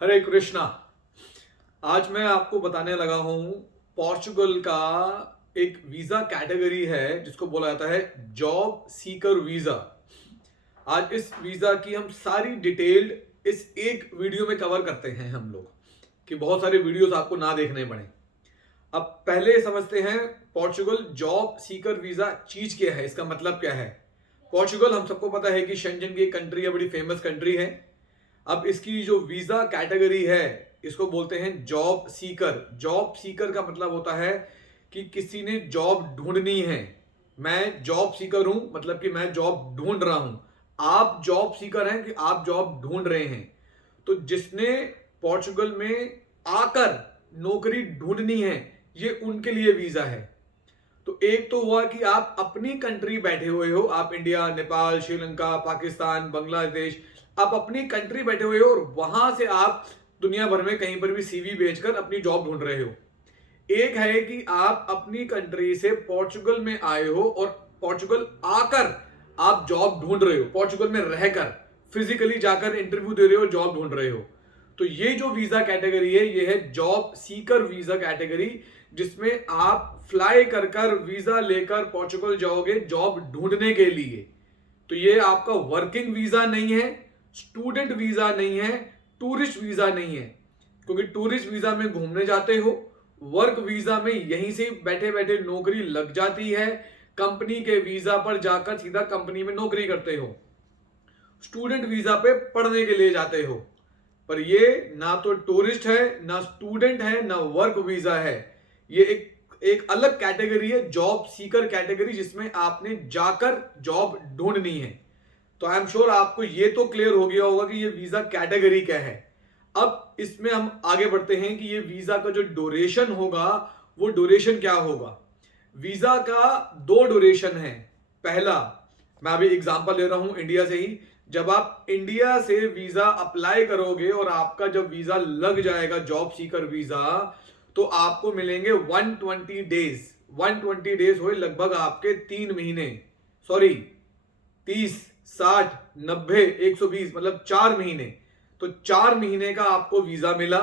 हरे कृष्णा। आज मैं आपको बताने लगा हूं पोर्चुगल का एक वीजा कैटेगरी है जिसको बोला जाता है जॉब सीकर वीजा। आज इस वीजा की हम सारी डिटेल्ड इस एक वीडियो में कवर करते हैं हम लोग कि बहुत सारे वीडियोस आपको ना देखने पड़े। अब पहले समझते हैं पोर्चुगल जॉब सीकर वीजा चीज क्या है, इसका मतलब क्या है। पोर्चुगल हम सबको पता है कि शेंजन की एक कंट्री है, बड़ी फेमस कंट्री है। अब इसकी जो वीजा कैटेगरी है इसको बोलते हैं जॉब सीकर। जॉब सीकर का मतलब होता है कि किसी ने जॉब ढूंढनी है। मैं जॉब सीकर हूं, मतलब कि मैं जॉब ढूंढ रहा हूं। आप जॉब सीकर हैं कि आप जॉब ढूंढ रहे हैं। तो जिसने पोर्चुगल में आकर नौकरी ढूंढनी है ये उनके लिए वीजा है। तो एक तो हुआ कि आप अपनी कंट्री बैठे हुए हो, आप इंडिया, नेपाल, श्रीलंका, पाकिस्तान, बांग्लादेश, आप अपनी कंट्री बैठे हुए हो और वहां से आप दुनिया भर में कहीं पर भी सीवी भेजकर अपनी जॉब ढूंढ रहे हो। एक है कि आप अपनी कंट्री से पोर्चुगल में आए हो और पोर्चुगल आकर आप जॉब ढूंढ रहे हो, पोर्चुगल में रहकर फिजिकली जाकर इंटरव्यू दे रहे हो, जॉब ढूंढ रहे हो। तो ये जो वीजा कैटेगरी है ये है जॉब सीकर वीजा कैटेगरी, जिसमें आप फ्लाई कर कर वीजा लेकर पोर्चुगल जाओगे जॉब ढूंढने के लिए। तो ये आपका वर्किंग वीजा नहीं है, स्टूडेंट वीजा नहीं है, टूरिस्ट वीजा नहीं है। क्योंकि टूरिस्ट वीजा में घूमने जाते हो, वर्क वीजा में यहीं से बैठे बैठे नौकरी लग जाती है, कंपनी के वीजा पर जाकर सीधा कंपनी में नौकरी करते हो। स्टूडेंट वीजा पे पढ़ने के लिए जाते हो। पर ये ना तो टूरिस्ट है, ना स्टूडेंट है, ना वर्क वीजा है। ये एक अलग कैटेगरी है, जॉब सीकर कैटेगरी, जिसमें आपने जाकर जॉब ढूंढनी है। तो आई एम श्योर आपको ये तो क्लियर हो गया होगा कि ये वीजा कैटेगरी क्या है। अब इसमें हम आगे बढ़ते हैं कि ये वीजा का जो ड्यूरेशन होगा वो ड्यूरेशन क्या होगा। वीजा का दो ड्यूरेशन है। पहला, मैं अभी एग्जांपल ले रहा हूं इंडिया से ही। जब आप इंडिया से वीजा अप्लाई करोगे और आपका जब वीजा लग जाएगा जॉब सीकर वीजा, तो आपको मिलेंगे 120 डेज। 120 डेज हुए लगभग आपके 3 महीने, सॉरी 30, 60, 90, 120, मतलब 4 महीने। तो 4 महीने का आपको वीजा मिला।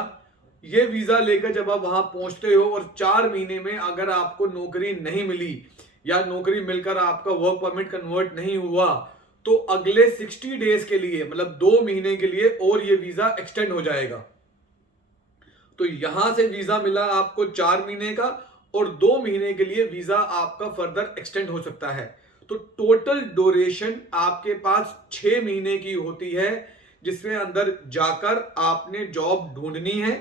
ये वीजा लेकर जब आप वहां पहुंचते हो और 4 महीने में अगर आपको नौकरी नहीं मिली या नौकरी मिलकर आपका वर्क परमिट कन्वर्ट नहीं हुआ, तो अगले 60 डेज के लिए, मतलब 2 महीने के लिए और ये वीजा एक्सटेंड हो जाएगा। तो यहां से वीजा मिला आपको 4 महीने का और 2 महीने के लिए वीजा आपका फर्दर एक्सटेंड हो सकता है। तो टोटल ड्यूरेशन आपके पास 6 महीने की होती है, जिसमें अंदर जाकर आपने जॉब ढूंढनी है।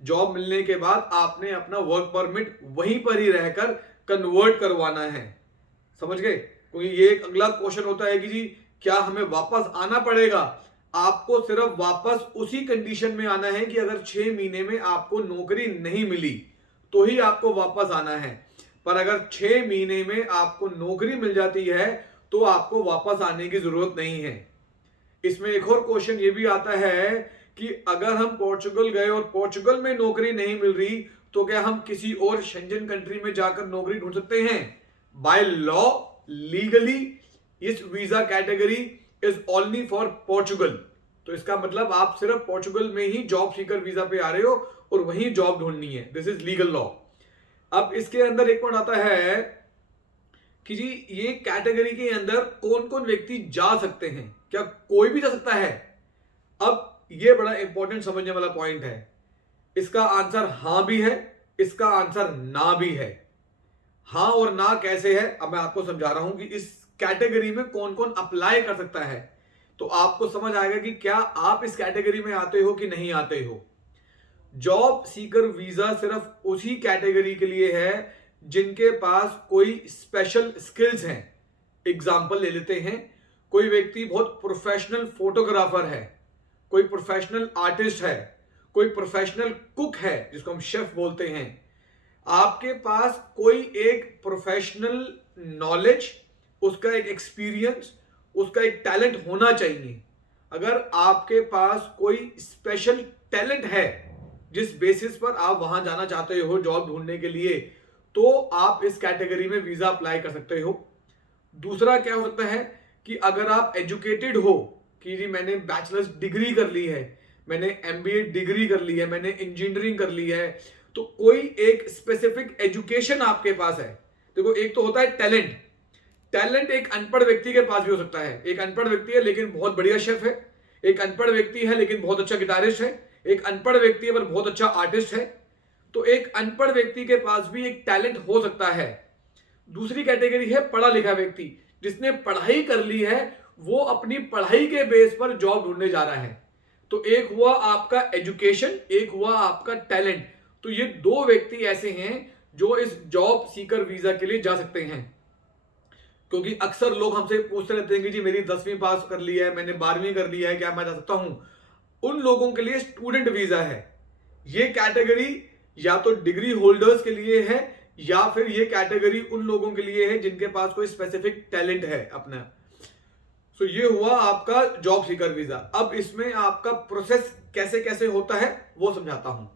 जॉब मिलने के बाद आपने अपना वर्क परमिट वहीं पर ही रहकर कन्वर्ट करवाना है। समझ गए? क्योंकि ये एक अगला क्वेश्चन होता है कि जी क्या हमें वापस आना पड़ेगा। आपको सिर्फ वापस उसी कंडीशन में आना है कि अगर 6 महीने में आपको नौकरी नहीं मिली तो ही आपको वापस आना है। पर अगर 6 महीने में आपको नौकरी मिल जाती है तो आपको वापस आने की जरूरत नहीं है। इसमें एक और क्वेश्चन ये भी आता है कि अगर हम पोर्चुगल गए और पोर्चुगल में नौकरी नहीं मिल रही तो क्या हम किसी और शेंजन कंट्री में जाकर नौकरी ढूंढ सकते हैं? बाय लॉ, लीगली, इस visa category is only for Portugal. तो इसका मतलब आप सिर्फ पोर्चुगल में ही जॉब सीकर वीजा पे आ रहे हो और वहीं जॉब ढूंढनी है। This is legal law. अब इसके अंदर एक पॉइंट आता है कि जी ये कैटेगरी के अंदर कौन कौन व्यक्ति जा सकते हैं, क्या कोई भी जा सकता है? अब ये बड़ा इंपॉर्टेंट समझने वाला पॉइंट है। इसका आंसर हां भी है, इसका आंसर ना भी है। हां और ना कैसे है अब मैं आपको समझा रहा हूं कि इस कैटेगरी में कौन कौन अप्लाई कर सकता है, तो आपको समझ आएगा कि क्या आप इस कैटेगरी में आते हो कि नहीं आते हो। जॉब सीकर वीजा सिर्फ उसी कैटेगरी के लिए है जिनके पास कोई स्पेशल स्किल्स हैं। एग्जाम्पल ले लेते हैं, कोई व्यक्ति बहुत प्रोफेशनल फोटोग्राफर है, कोई प्रोफेशनल आर्टिस्ट है, कोई प्रोफेशनल कुक है जिसको हम शेफ बोलते हैं। आपके पास कोई एक प्रोफेशनल नॉलेज, उसका एक एक्सपीरियंस, उसका एक टैलेंट होना चाहिए। अगर आपके पास कोई स्पेशल टैलेंट है जिस बेसिस पर आप वहां जाना चाहते हो जॉब ढूंढने के लिए, तो आप इस कैटेगरी में वीजा अप्लाई कर सकते हो। दूसरा क्या हो सकता है कि अगर आप एजुकेटेड हो कि जी मैंने बैचलर्स डिग्री कर ली है, मैंने एमबीए डिग्री कर ली है, मैंने इंजीनियरिंग कर ली है, तो कोई एक स्पेसिफिक एजुकेशन आपके पास है। देखो, एक तो होता है टैलेंट। टैलेंट एक अनपढ़ व्यक्ति के पास भी हो सकता है। एक अनपढ़ व्यक्ति है लेकिन बहुत बढ़िया शेफ है, एक अनपढ़ व्यक्ति है लेकिन बहुत अच्छा गिटारिस्ट है, एक अनपढ़ व्यक्ति है पर बहुत अच्छा आर्टिस्ट है। तो एक अनपढ़ व्यक्ति के पास भी एक टैलेंट हो सकता है। दूसरी कैटेगरी है पढ़ा लिखा व्यक्ति, जिसने पढ़ाई कर ली है, वो अपनी पढ़ाई के बेस पर जॉब ढूंढने जा रहा है। तो एक हुआ आपका एजुकेशन, एक हुआ आपका टैलेंट। तो ये दो व्यक्ति ऐसे हैं जो इस जॉब सीकर वीजा के लिए जा सकते हैं। क्योंकि अक्सर लोग हमसे पूछते रहते हैं कि जी मेरी 10वीं पास कर ली है, मैंने 12वीं कर लिया है, क्या मैं जा सकता हूं? उन लोगों के लिए स्टूडेंट वीजा है। ये कैटेगरी या तो डिग्री होल्डर्स के लिए है या फिर ये कैटेगरी उन लोगों के लिए है जिनके पास कोई स्पेसिफिक टैलेंट है अपना। सो ये हुआ आपका जॉब सीकर वीजा। अब इसमें आपका प्रोसेस कैसे कैसे होता है वो समझाता हूं।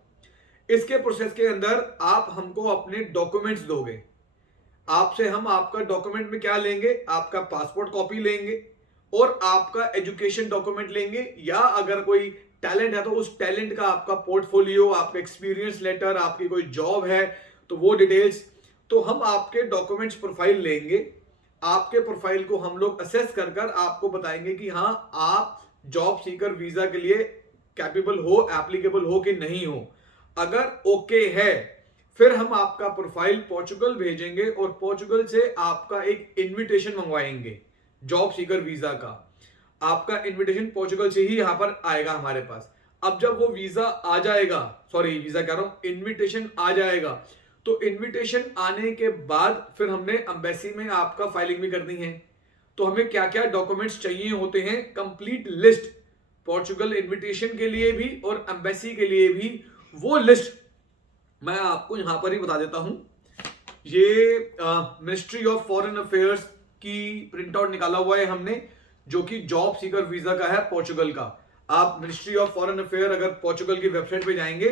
इसके प्रोसेस के अंदर आप हमको अपने डॉक्यूमेंट्स दोगे। आपसे हम आपका डॉक्यूमेंट में क्या लेंगे? आपका पासपोर्ट कॉपी लेंगे और आपका एजुकेशन डॉक्यूमेंट लेंगे, या अगर कोई टैलेंट है तो उस टैलेंट का आपका पोर्टफोलियो, आपका एक्सपीरियंस लेटर, आपकी कोई जॉब है तो वो डिटेल्स। तो हम आपके डॉक्यूमेंट्स प्रोफाइल लेंगे। आपके प्रोफाइल को हम लोग असेस कर कर आपको बताएंगे कि हाँ आप जॉब सीकर वीजा के लिए कैपेबल हो, एप्लीकेबल हो कि नहीं हो। अगर ओके है फिर हम आपका प्रोफाइल पोर्चुगल भेजेंगे और पोर्चुगल से आपका एक इनविटेशन मंगवाएंगे जॉब सीकर वीजा का। आपका इनविटेशन पोर्चुगल से ही यहां पर आएगा हमारे पास। अब जब वो वीजा आ जाएगा, सॉरी वीजा कह रहा हूं, इनविटेशन आ जाएगा, तो इनविटेशन आने के बाद फिर हमने एम्बेसी में आपका फाइलिंग भी करनी है। तो हमें क्या क्या डॉक्यूमेंट्स चाहिए होते हैं, कंप्लीट लिस्ट, पोर्चुगल इनविटेशन के लिए भी और एम्बेसी के लिए भी। वो लिस्ट मैं आपको यहां पर ही बता देता हूं। ये मिनिस्ट्री ऑफ फॉरेन अफेयर्स की प्रिंट आउट निकाला हुआ है हमने, जो कि जॉब सीकर वीजा का है पोर्चुगल का। आप मिनिस्ट्री ऑफ फॉरेन अफेयर अगर पोर्चुगल की वेबसाइट पे जाएंगे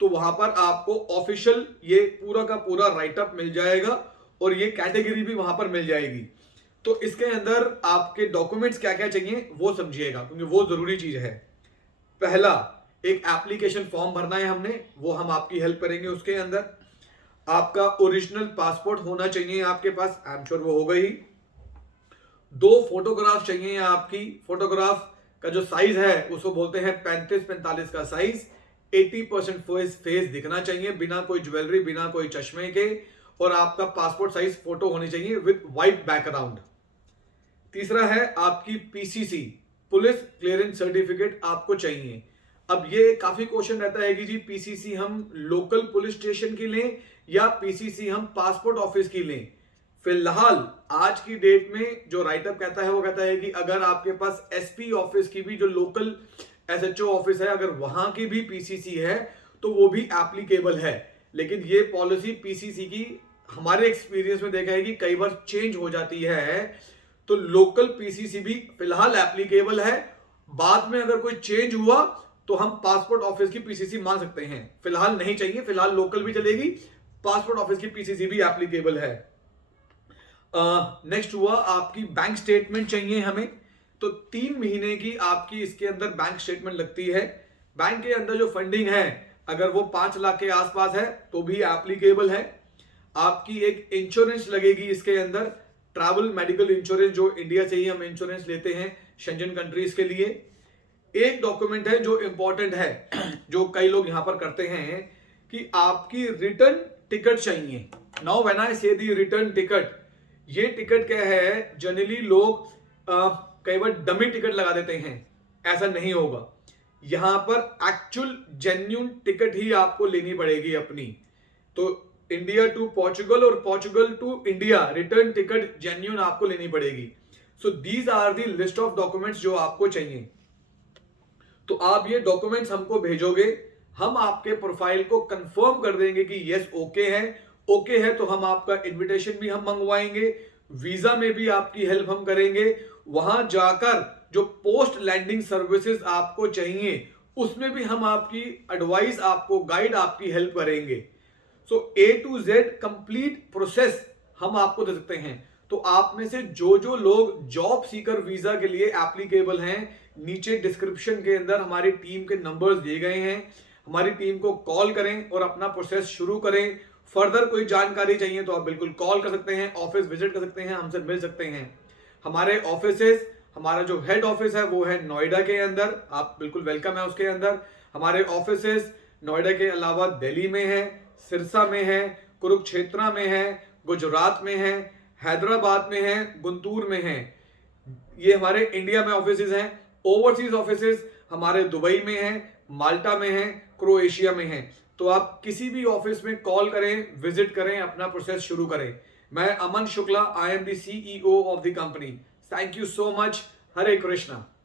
तो वहां पर आपको ऑफिशियल ये पूरा का पूरा राइटअप मिल जाएगा और ये कैटेगरी भी वहां पर मिल जाएगी। तो इसके अंदर आपके डॉक्यूमेंट्स क्या क्या चाहिए वो समझिएगा, क्योंकि वो जरूरी चीज है। पहला, एक एप्लीकेशन फॉर्म भरना है हमने, वो हम आपकी हेल्प करेंगे। उसके अंदर आपका ओरिजिनल पासपोर्ट होना चाहिए आपके पास, आई एम श्योर वो होगा ही। 2 फोटोग्राफ चाहिए आपकी। फोटोग्राफ का जो साइज है उसको बोलते हैं 35-45 का साइज। 80% फेस दिखना चाहिए, बिना कोई ज्वेलरी, बिना कोई चश्मे के, और आपका पासपोर्ट साइज फोटो होनी चाहिए विद व्हाइट बैकग्राउंड। तीसरा है आपकी पीसीसी, पुलिस क्लियरेंस सर्टिफिकेट आपको चाहिए। अब ये काफी क्वेश्चन रहता है कि जी पीसीसी हम लोकल पुलिस स्टेशन की लें या पीसीसी हम पासपोर्ट ऑफिस की लें। फिलहाल आज की डेट में जो राइटअप कहता है वो कहता है कि अगर आपके पास एसपी ऑफिस की भी, जो लोकल एसएचओ ऑफिस है, अगर वहां की भी पीसीसी है तो वो भी एप्लीकेबल है। लेकिन ये पॉलिसी पीसीसी की हमारे एक्सपीरियंस में देखा है कि कई बार चेंज हो जाती है। तो लोकल पीसीसी भी फिलहाल एप्लीकेबल है। बाद में अगर कोई चेंज हुआ तो हम पासपोर्ट ऑफिस की पीसीसी मान सकते हैं। फिलहाल नहीं चाहिए, फिलहाल लोकल भी चलेगी, पासपोर्ट ऑफिस की पीसीसी भी एप्लीकेबल है। नेक्स्ट हुआ आपकी बैंक स्टेटमेंट चाहिए हमें। तो 3 महीने की आपकी इसके अंदर बैंक स्टेटमेंट लगती है। बैंक के अंदर जो फंडिंग है अगर वो 5 लाख के आसपास है तो भी एप्लीकेबल है। आपकी एक इंश्योरेंस लगेगी इसके अंदर, ट्रैवल मेडिकल इंश्योरेंस, जो इंडिया से ही हम इंश्योरेंस लेते हैं शेंजन कंट्रीज के लिए। एक डॉक्यूमेंट है जो इंपॉर्टेंट है, जो कई लोग यहां पर करते हैं, कि आपकी रिटर्न टिकट चाहिए। नाउ व्हेन आई से दी रिटर्न टिकट, ये टिकट क्या है, जनरली लोग कई बार डमी टिकट लगा देते हैं। ऐसा नहीं होगा, यहां पर एक्चुअल जेन्युइन टिकट ही आपको लेनी पड़ेगी अपनी। तो इंडिया टू पोर्चुगल और Portugal to India return ticket genuine आपको लेनी पड़ेगी। So these are the list of documents जो आपको चाहिए। तो आप ये डॉक्यूमेंट्स हमको भेजोगे, हम आपके प्रोफाइल को कंफर्म कर देंगे कि यस ओके है। ओके है तो हम आपका इनविटेशन भी हम मंगवाएंगे, वीजा में भी आपकी हेल्प हम करेंगे। वहां जाकर जो पोस्ट लैंडिंग सर्विसेज आपको चाहिए उसमें भी हम आपकी एडवाइस, आपको गाइड, आपकी हेल्प करेंगे। सो A to Z complete process हम आपको दे सकते हैं। तो आप में से जो जो लोग जॉब सीकर वीजा के लिए एप्लीकेबल हैं, नीचे डिस्क्रिप्शन के अंदर हमारी टीम के नंबर्स दिए गए हैं। हमारी टीम को कॉल करें और अपना प्रोसेस शुरू करें। फर्दर कोई जानकारी चाहिए तो आप बिल्कुल कॉल कर सकते हैं, ऑफिस विजिट कर सकते हैं, हमसे मिल सकते हैं। हमारे ऑफिसेस, हमारा जो हेड ऑफिस है वो है नोएडा के अंदर, आप बिल्कुल वेलकम है उसके अंदर। हमारे ऑफिसेस नोएडा के अलावा दिल्ली में है, सिरसा में है, कुरुक्षेत्र में है, गुजरात में है, हैदराबाद में है, गुंटूर में है। ये हमारे इंडिया में ऑफिसेज हैं। ओवरसीज ऑफिसेज हमारे दुबई में हैं, माल्टा में हैं, क्रोएशिया में हैं। तो आप किसी भी ऑफिस में कॉल करें, विजिट करें, अपना प्रोसेस शुरू करें। मैं Aman Shukla, I am the CEO of the company. Thank you so much. Hare Krishna.